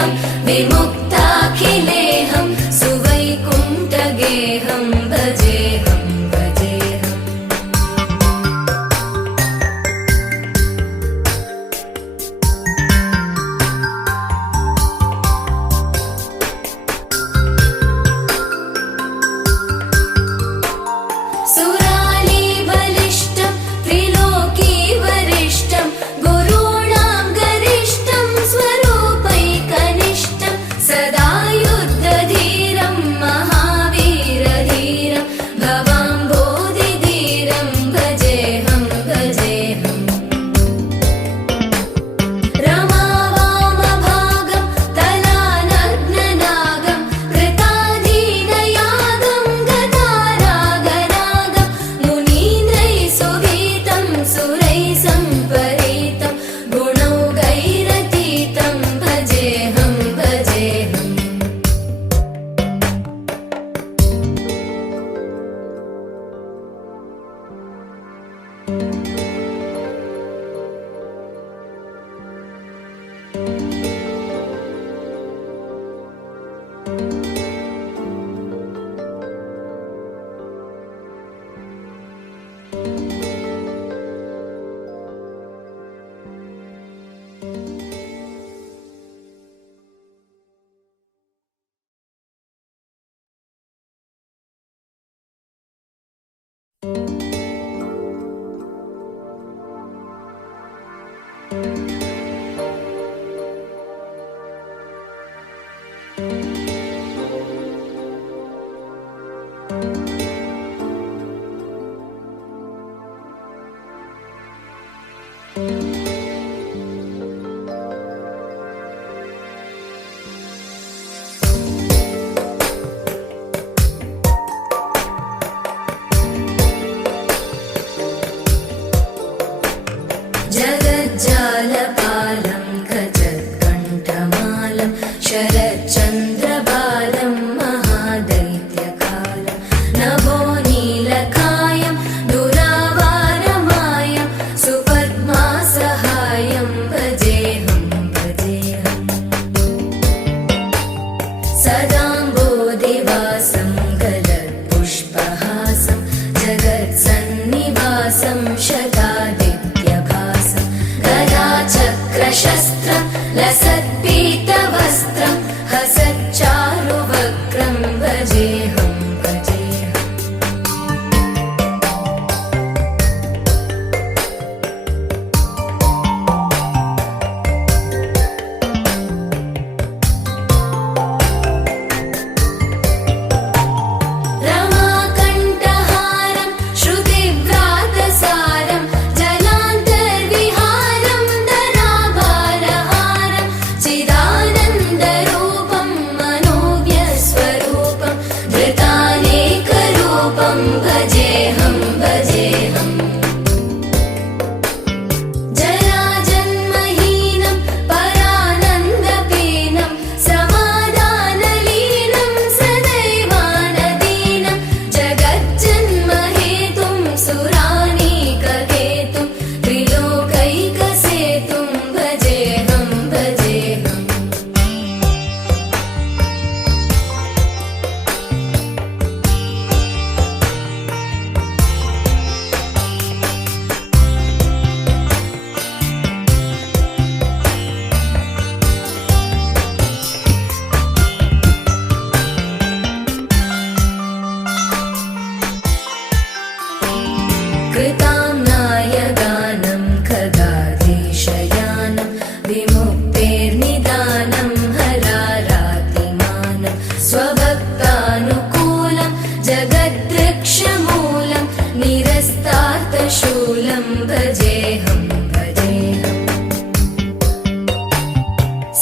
भजेऽहं विमुक्ताखिलेऽहं सुवैकुण्ठगेहं भजेऽहं भजेऽहम् सुराली बलिष्ठं त्रिलोकी वरिष्ठं गुरूणां गरिष्ठं स्वरूपैकनिष्ठं सदा युद्धधीरं महावीरधीरं भवाम्भोधिधीरं भजेऽहं भजेऽहम् रमावामभागं तलानग्ननागं कृताधीनयागं गदारागरागं मुनीन्द्रैः सुगीतं सुरैः सम्परीतं गुणौघैरतीतं भजेऽहं भजेऽहम् जगज्जालपालं गजत्कण्ठमालं शरच्चन्द्रबालं महादैत्यकालं नभो नीलकायं दुरावारमायं सुपद्मासहायं भजेऽहं भजेऽहम् सदाम्बोधिवासं गलत्पुष्पहासं जगत्सन्निवासं शतादित्यभासं गदाचक्रशस्त्रं लसत्पीतवस्त्रं हसच्चारुवक्त्रं भजेऽहं भजेऽहम् रमाकण्ठहारं श्रुतिव्रातसारं जलान्तर्विहारं धराभारहारं चिदानन्दरूपं मनोव्यस्वरूपं धृतानेकरूपं भजेऽहं भजेऽहम् जराजन्महीनं परानन्दपीनं समाधानलीनं सदैवानदीनं जगज्जन्महेतुं सुरानीकहेतुं त्रिलोकैकसेतुं भजेऽहं भजेऽहम् कृताम्नायगानं खगाधीशयानं विमुक्तेर्निदानं हरारातिमानं स्वभक्तानुकूलं जगद्वृक्षमूलं निरस्तार्थशूलं भजेऽहं भजेऽहम्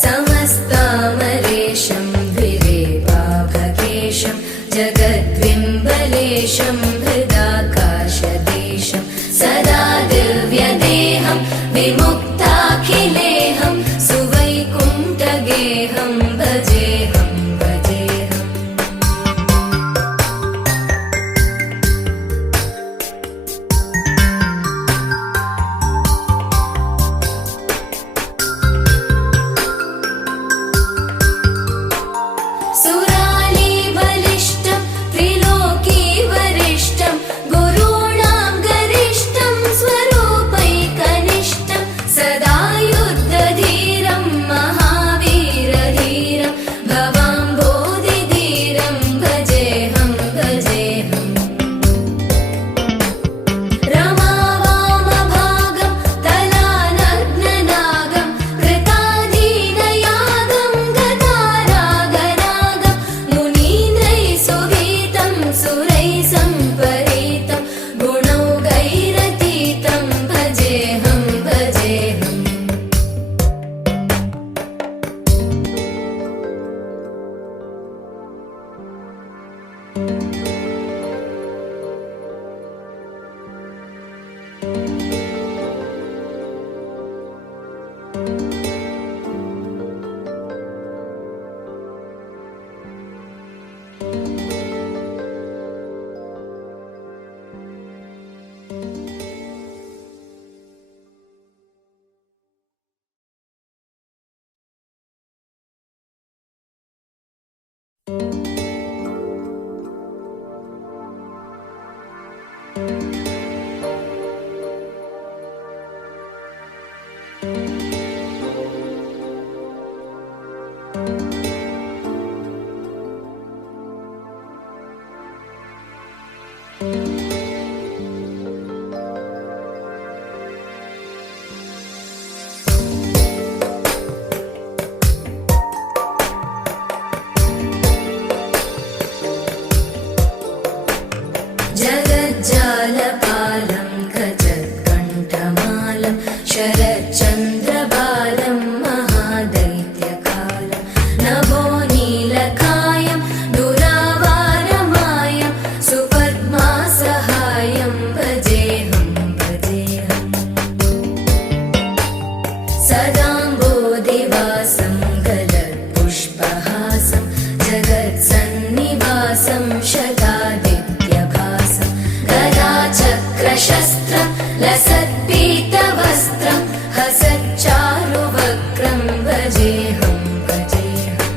समस्तामरेशं द्विरेवाभकेशं जगद्विम्बलेशं हृदाकाशदेशं सदा दिव्यदेहं विमुक्ताखिलेऽहं सुवैकुण्ठगेहं भजेऽहं भजेऽहम् जगज्जालपालं खचत्कण्ठमालं शरच्चन्द्रबालं महादैत्यकालं नभो नीलकायं दुरावारमायं सुपद्मासहायं भजेऽहं भजेऽहम् सदाम्बोधिवासं गलत्पुष्पहासं जगत्सन्निवासं शतादित्यभासं गदाचक्रशस्त्रं लसत्पीतवस्त्रं हसच्चारुवक्त्रं भजेऽहं भजेऽहम्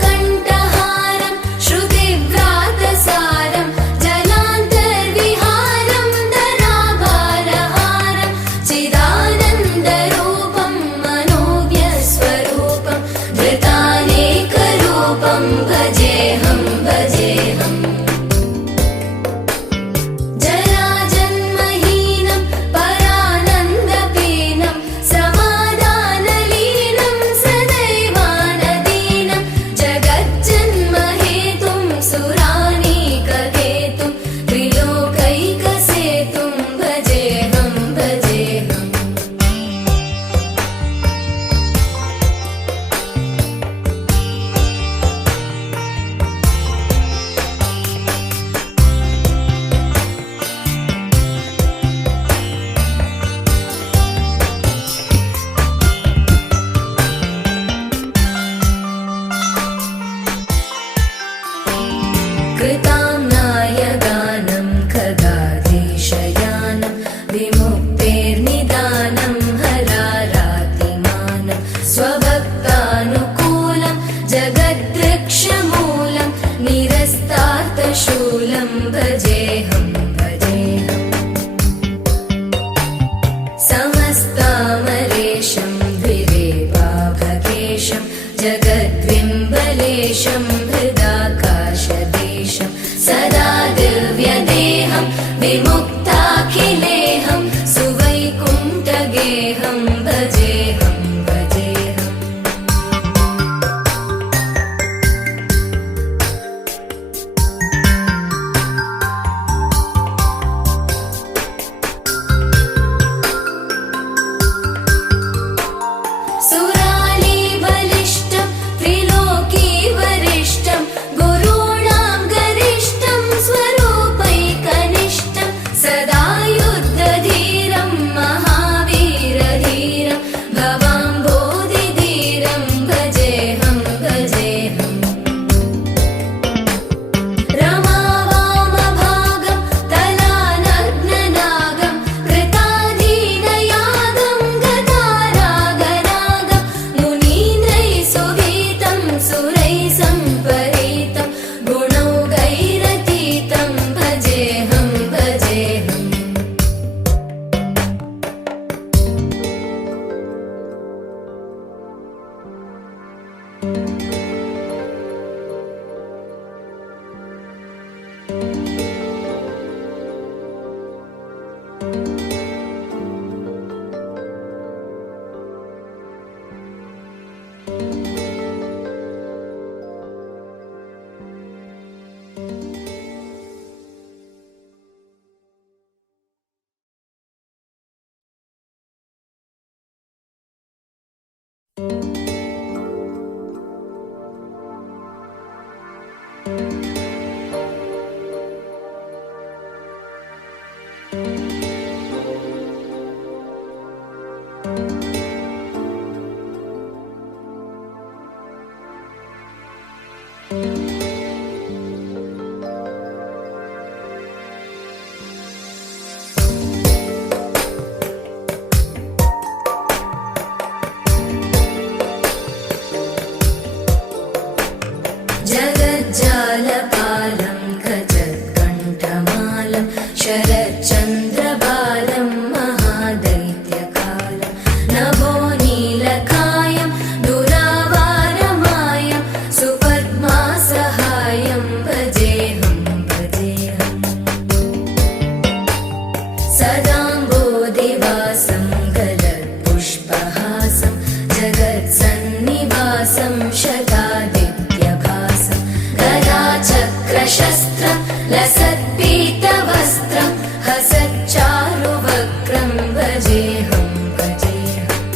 रमाकण्ठहारं श्रुतिव्रातसारं जलान्तर्विहारं धराभारहारं चिदानन्दरूपं मनोव्यस्वरूपं धृतानेकरूपं भजेऽहं भजेऽहम् जराजन्महीनं परानन्दपीनं समाधानलीनं सदैवानदीनं जगज्जन्महेतुं सुरानीककेतुं त्रिलोकैकसेतुं भजेऽहं भजेऽहम् कृताम्नायगानं खगाधीशयानं विमुक्तेर्निदानं हरारातिमानं स्वभक्तानुकूलं जगद्वृक्षमूलं निरस्तार्थशूलं भजेऽहं भजेऽहम् समस्तामरेशं द्विरेवाभकेशं जगद्विम्बलेशं हृदाकाशदेशं सदा दिव्यदेहं विमुक्ताखिलेहं सुवैकुण्ठगेहं भजेऽहं भजेऽहम् सुरालीबलिष्ठं त्रिलोकीवरिष्ठं गुरूणां गरिष्ठं स्वरूपैकनिष्ठं सदा युद्धधीरं महावीरधीरं भवाम्बोधिधीरं भजेऽहं भजेऽहम् रमावामभागं तलानग्ननागं कृताधीनयागं गतारागरागं मुनीन्द्रैः सुवीतं सुरैः सम्परीतं गुणौघैरतीतं भजेऽहं भजेऽहम् जगज्जालपालं खचत्कण्ठमालं शरच्चन्द्रबालं महादैत्यकालं नभो नीलकायं दुरावारमायं सुपद्मासहायं भजेऽहं भजेऽहम् सदाम्बोधिवासं गलत्पुष्पहासं जगत्सन्निवासं शतादित्यभासं गदाचक्रशस्त्रं लसत्पीतवस्त्रं हसच्चारुवक्त्रं भजेऽहं भजेऽहम्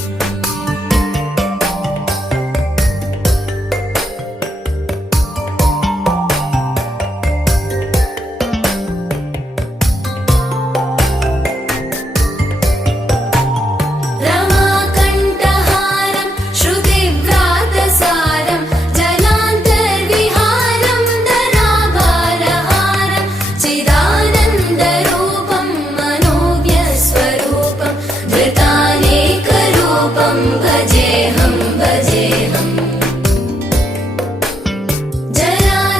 रमाकण्ठहारं श्रुतिव्रातसारं जलान्तर्विहारं धराभारहारं चिदानन्दरूपं मनोव्यस्वरूपं धृतानेकरूपं भजेऽहं भजेऽहम्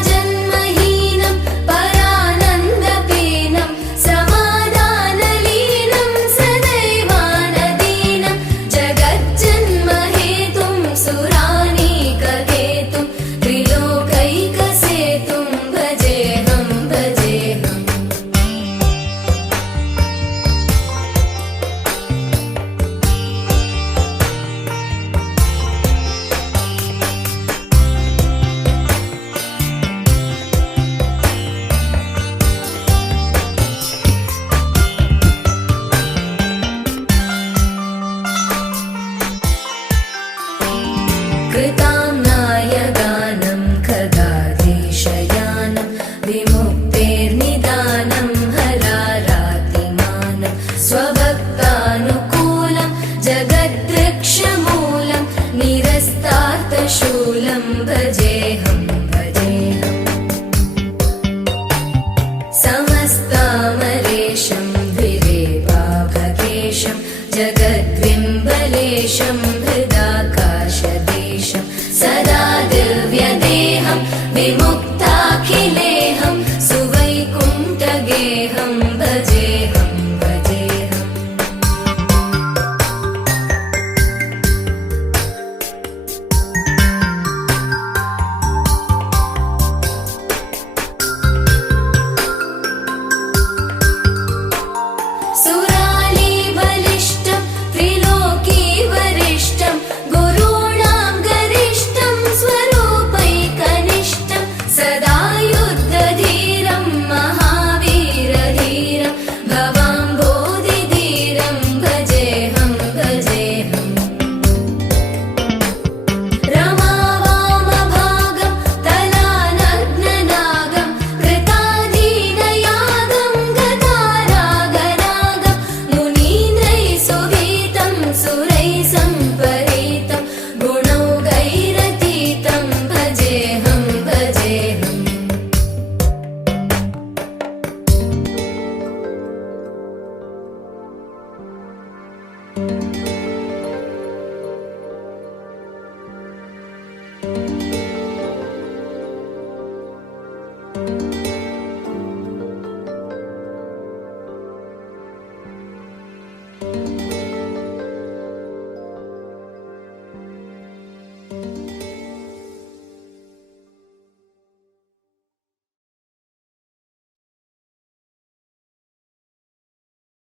जराजन्महीनं परानन्दपीनं समाधानलीनं सदैवानदीनं जगज्जन्महेतुं सुरानीककेतुं त्रिलोकैकसेतुं भजेऽहं भजेऽहम् कृताम्नायगानं खगाधीशयानं विमुक्तेर्निदानं हरारातिमानं स्वभक्तानुकूलं जगद्वृक्षमूलं निरस्तार्थशूलं भजेऽहं